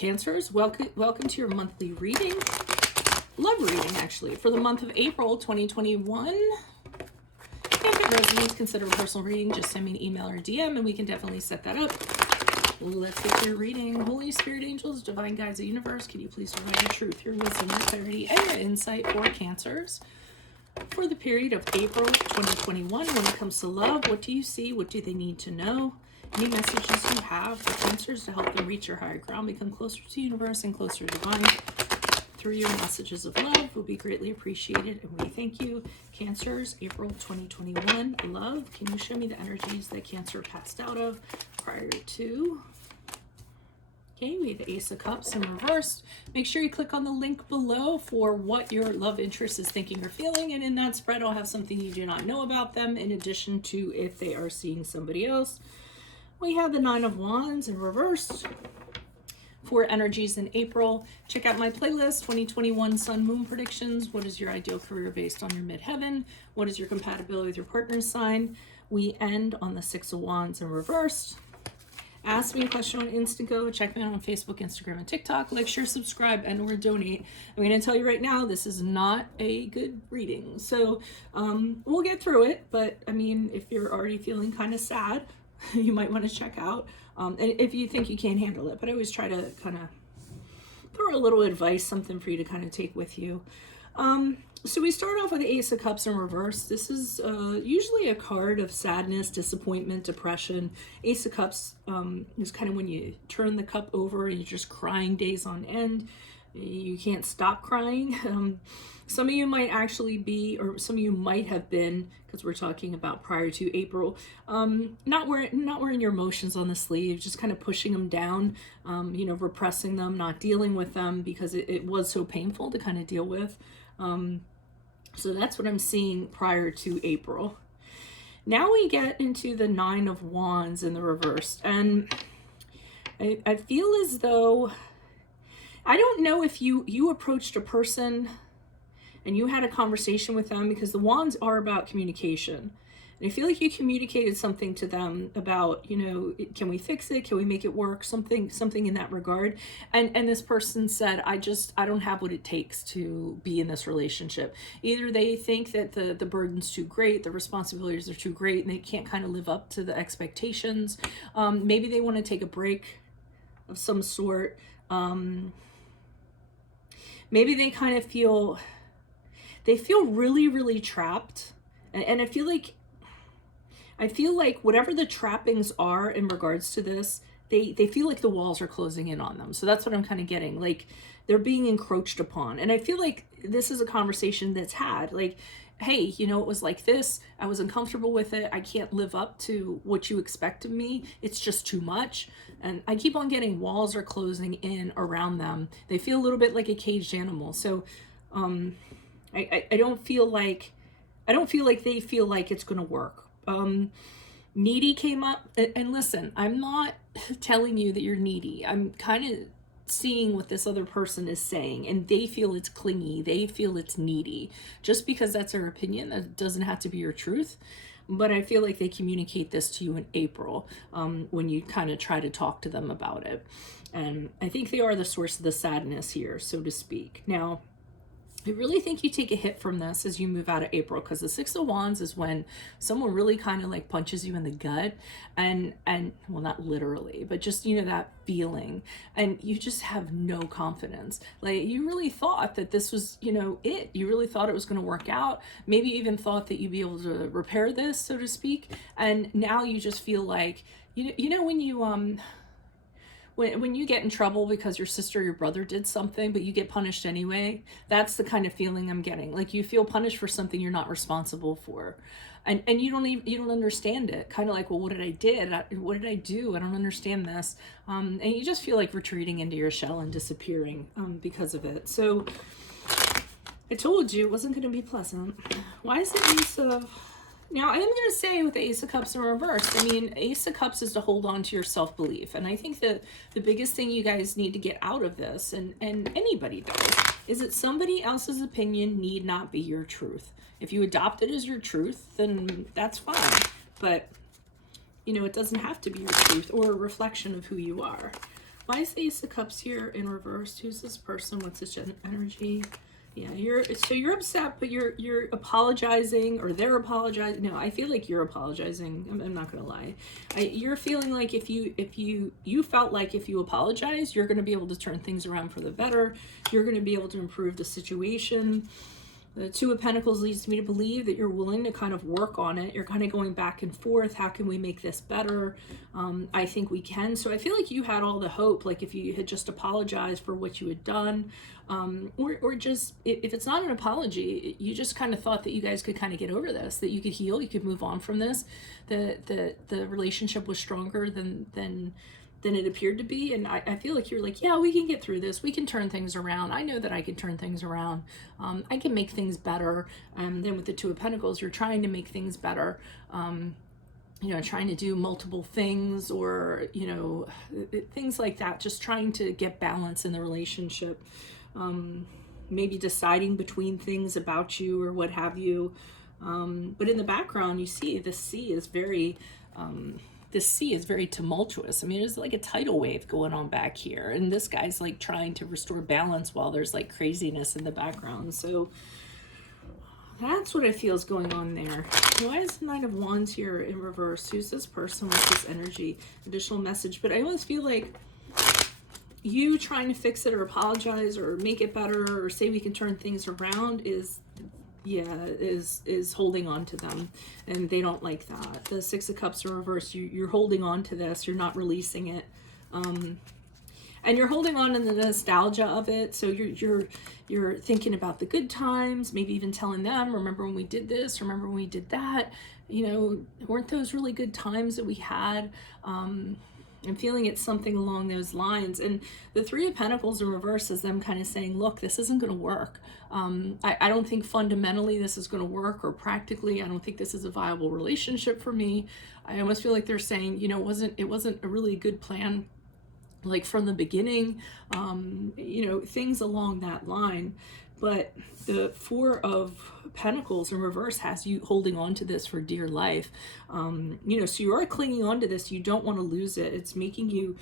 Cancers, welcome to your monthly reading. Love reading, actually, for the month of April 2021. If it resonates, consider a personal reading. Just send me an email or DM and we can definitely set that up. Let's get your reading. Holy Spirit, angels, divine guides of the universe, can you please provide your truth, your wisdom, your clarity, and your insight for Cancers for the period of April 2021? When it comes to love, what do you see? What do they need to know? Any messages you have for Cancers to help them reach your higher ground, become closer to the universe and closer to divine through your messages of love will be greatly appreciated, and we thank you. Cancers, April 2021, love. Can you show me the energies that Cancer passed out of prior to? Okay, we have the Ace of Cups in reverse. Make sure you click on the link below for what your love interest is thinking or feeling, and in that spread I'll have something you do not know about them in addition to if they are seeing somebody else. We have the Nine of Wands in reverse for energies in April. Check out my playlist, 2021 Sun Moon Predictions. What is your ideal career based on your midheaven? What is your compatibility with your partner's sign? We end on the Six of Wands in reverse. Ask me a question on Instago. Check me out on Facebook, Instagram, and TikTok. Like, share, subscribe, and or donate. I'm going to tell you right now, this is not a good reading. So we'll get through it. But, I mean, if you're already feeling kind of sad, you might want to check out. And if you think you can't handle it. But I always try to kind of throw a little advice, something for you to kind of take with you. So we start off with the Ace of Cups in reverse. This is usually a card of sadness, disappointment, depression. Ace of Cups is kind of when you turn the cup over and you're just crying days on end. You can't stop crying. Some of you might actually be, or some of you might have been, because we're talking about prior to April, not wearing your emotions on the sleeve, just kind of pushing them down, repressing them, not dealing with them because it was so painful to kind of deal with. So that's what I'm seeing prior to April. Now we get into the Nine of Wands in the reverse, and I feel as though, I don't know if you approached a person and you had a conversation with them, because the wands are about communication. And I feel like you communicated something to them about, can we fix it? Can we make it work? Something in that regard. And this person said, I don't have what it takes to be in this relationship. Either they think that the burden's too great, the responsibilities are too great, and they can't kind of live up to the expectations. Maybe they want to take a break of some sort. Maybe they kind of feel really, really trapped. And I feel like whatever the trappings are in regards to this, they feel like the walls are closing in on them. So that's what I'm kind of getting. Like, they're being encroached upon. And I feel like this is a conversation that's had. Like, hey, it was like this. I was uncomfortable with it. I can't live up to what you expect of me. It's just too much. And I keep on getting walls are closing in around them. They feel a little bit like a caged animal. So I don't feel like they feel like it's going to work. Needy came up, and listen, I'm not telling you that you're needy. I'm kind of seeing what this other person is saying, and they feel it's clingy. They feel it's needy. Just because that's their opinion, that doesn't have to be your truth. But I feel like they communicate this to you in April, when you kind of try to talk to them about it. And I think they are the source of the sadness here, so to speak. Now, I really think you take a hit from this as you move out of April, because the Six of Wands is when someone really kind of like punches you in the gut, and well, not literally, but just, that feeling, and you just have no confidence. Like, you really thought that this was, it. You really thought it was going to work out. Maybe even thought that you'd be able to repair this, so to speak. And now you just feel like, when you get in trouble because your sister or your brother did something, but you get punished anyway, that's the kind of feeling I'm getting. Like, you feel punished for something you're not responsible for. And you don't understand it. Kind of like, well, what did I do? I don't understand this. And you just feel like retreating into your shell and disappearing because of it. So I told you it wasn't going to be pleasant. Why is the Ace of... Now, I am going to say with the Ace of Cups in reverse, Ace of Cups is to hold on to your self-belief. And I think that the biggest thing you guys need to get out of this, and anybody does, is that somebody else's opinion need not be your truth. If you adopt it as your truth, then that's fine. But, it doesn't have to be your truth or a reflection of who you are. Why is the Ace of Cups here in reverse? Who's this person? What's this energy? Yeah, you're upset, but you're apologizing, or they're apologizing. No, I feel like you're apologizing. I'm not gonna lie. You're feeling like if you felt like if you apologize, you're gonna be able to turn things around for the better. You're gonna be able to improve the situation. The Two of Pentacles leads me to believe that you're willing to kind of work on it. You're kind of going back and forth. How can we make this better? I think we can. So I feel like you had all the hope, like if you had just apologized for what you had done, or just, if it's not an apology, you just kind of thought that you guys could kind of get over this, that you could heal, you could move on from this, that the relationship was stronger than it appeared to be. And I feel like you're like, yeah, we can get through this. We can turn things around. I know that I can turn things around. I can make things better. Then with the Two of Pentacles, you're trying to make things better. You know, trying to do multiple things, or, you know, things like that. Just trying to get balance in the relationship. Maybe deciding between things about you or what have you. But in the background, you see the sea is very... this sea is very tumultuous. I mean, there's like a tidal wave going on back here, and this guy's like trying to restore balance while there's like craziness in the background. So that's what I feel is going on there. Why is the Knight of Wands here in reverse? Who's this person with this energy? Additional message. But I almost feel like you trying to fix it or apologize or make it better or say we can turn things around is holding on to them, and they don't like that. The Six of Cups in reverse, you're holding on to this, you're not releasing it, and you're holding on to the nostalgia of it. So you're thinking about the good times, maybe even telling them, remember when we did this, remember when we did that, you know, weren't those really good times that we had? I'm feeling it's something along those lines. And the Three of Pentacles in reverse is them kind of saying, look, this isn't going to work. I don't think fundamentally this is going to work, or practically, I don't think this is a viable relationship for me. I almost feel like they're saying, you know, it wasn't a really good plan, like from the beginning, you know, things along that line. But the Four of Pentacles in reverse has you holding on to this for dear life. You know, so you are clinging on to this. You don't want to lose it. It's making you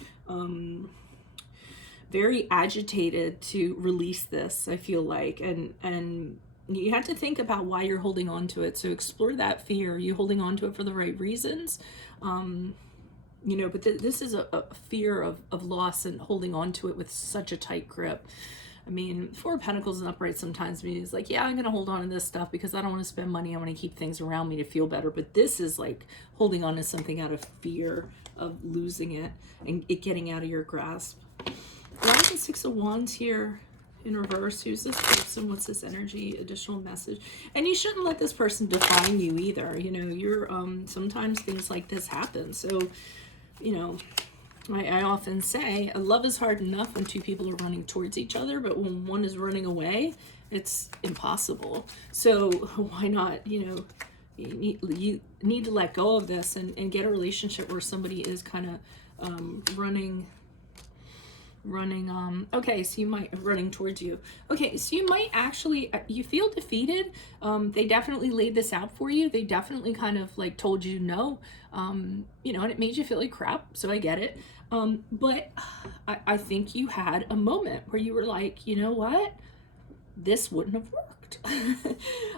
very agitated to release this, I feel like. And you have to think about why you're holding on to it. So explore that fear. Are you holding on to it for the right reasons? You know, but this is a fear of loss, and holding on to it with such a tight grip. I mean, Four of Pentacles and upright sometimes means like, yeah, I'm going to hold on to this stuff because I don't want to spend money. I want to keep things around me to feel better. But this is like holding on to something out of fear of losing it and it getting out of your grasp. Why is the Six of Wands here in reverse? Who's this person? What's this energy? Additional message. And you shouldn't let this person define you either. You know, you're, sometimes things like this happen. So, you know, I often say love is hard enough when two people are running towards each other, but when one is running away, it's impossible. So why not, you know, you need to let go of this and get a relationship where somebody is kind of running, okay, so you might running towards you. Okay, so you might actually, you feel defeated. They definitely laid this out for you. They definitely kind of like told you no, you know, and it made you feel like crap. So I get it. But I think you had a moment where you were like, you know what? This wouldn't have worked.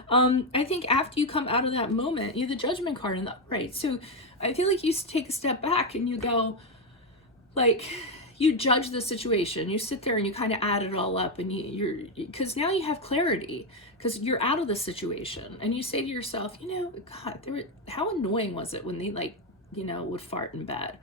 I think after you come out of that moment, you have the Judgment card in the upright. So I feel like you take a step back and you go, like, you judge the situation. You sit there and you kind of add it all up, and because now you have clarity because you're out of the situation, and you say to yourself, you know, God, how annoying was it when they, like, you know, would fart in bed?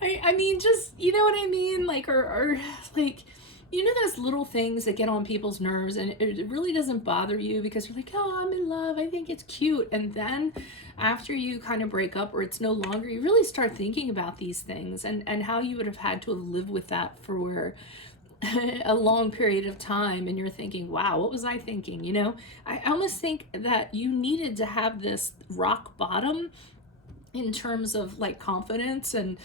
I mean, just, you know what I mean? Like, or like, you know, those little things that get on people's nerves, and it really doesn't bother you because you're like, oh, I'm in love, I think it's cute. And then after you kind of break up, or it's no longer, you really start thinking about these things and how you would have had to live with that for a long period of time. And you're thinking, wow, what was I thinking? You know, I almost think that you needed to have this rock bottom in terms of like confidence and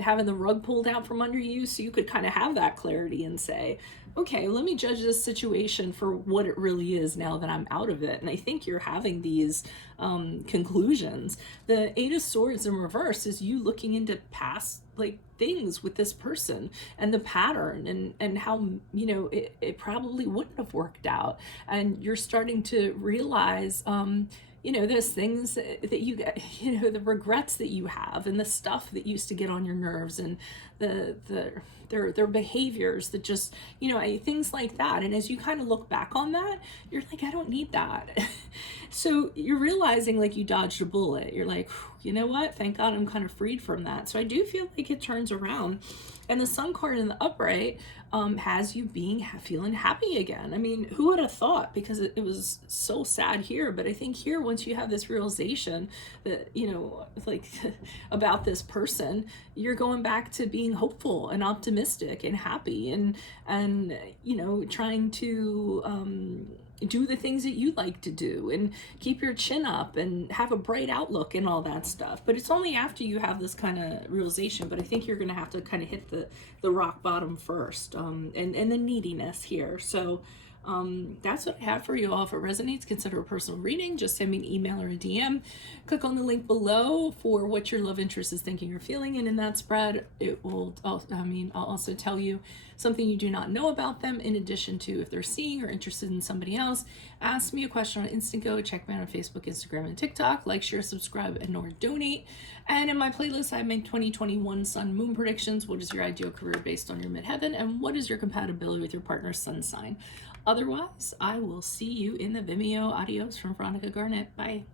having the rug pulled out from under you, so you could kind of have that clarity and say, okay, let me judge this situation for what it really is now that I'm out of it. And I think you're having these conclusions. The Eight of Swords in reverse is you looking into past like things with this person and the pattern and how, you know, it probably wouldn't have worked out. And you're starting to realize, you know, those things that you get, you know, the regrets that you have and the stuff that used to get on your nerves and their behaviors that just, you know, things like that. And as you kind of look back on that, you're like, I don't need that. So you're realizing like you dodged a bullet. You're like, you know what? Thank God I'm kind of freed from that. So I do feel like it turns around. And the Sun card in the upright has you feeling happy again. I mean, who would have thought? Because it was so sad here. But I think here, once you have this realization that, you know, like about this person, you're going back to being hopeful and optimistic and happy and you know, trying to do the things that you like to do and keep your chin up and have a bright outlook and all that stuff. But it's only after you have this kind of realization. But I think you're going to have to kind of hit the rock bottom first, and the neediness here. So that's what I have for you all. If it resonates, consider a personal reading. Just send me an email or a DM. Click on the link below for what your love interest is thinking or feeling, and in that spread it will I'll also tell you something you do not know about them, in addition to if they're seeing or interested in somebody else. Ask me a question on Instago. Check me out on Facebook, Instagram, and TikTok. Like, share, subscribe, and or donate. And in my playlist, I make 2021 sun moon predictions. What is your ideal career based on your midheaven, and what is your compatibility with your partner's sun sign? Otherwise, I will see you in the Vimeo. Adios from Veronica Garnett. Bye.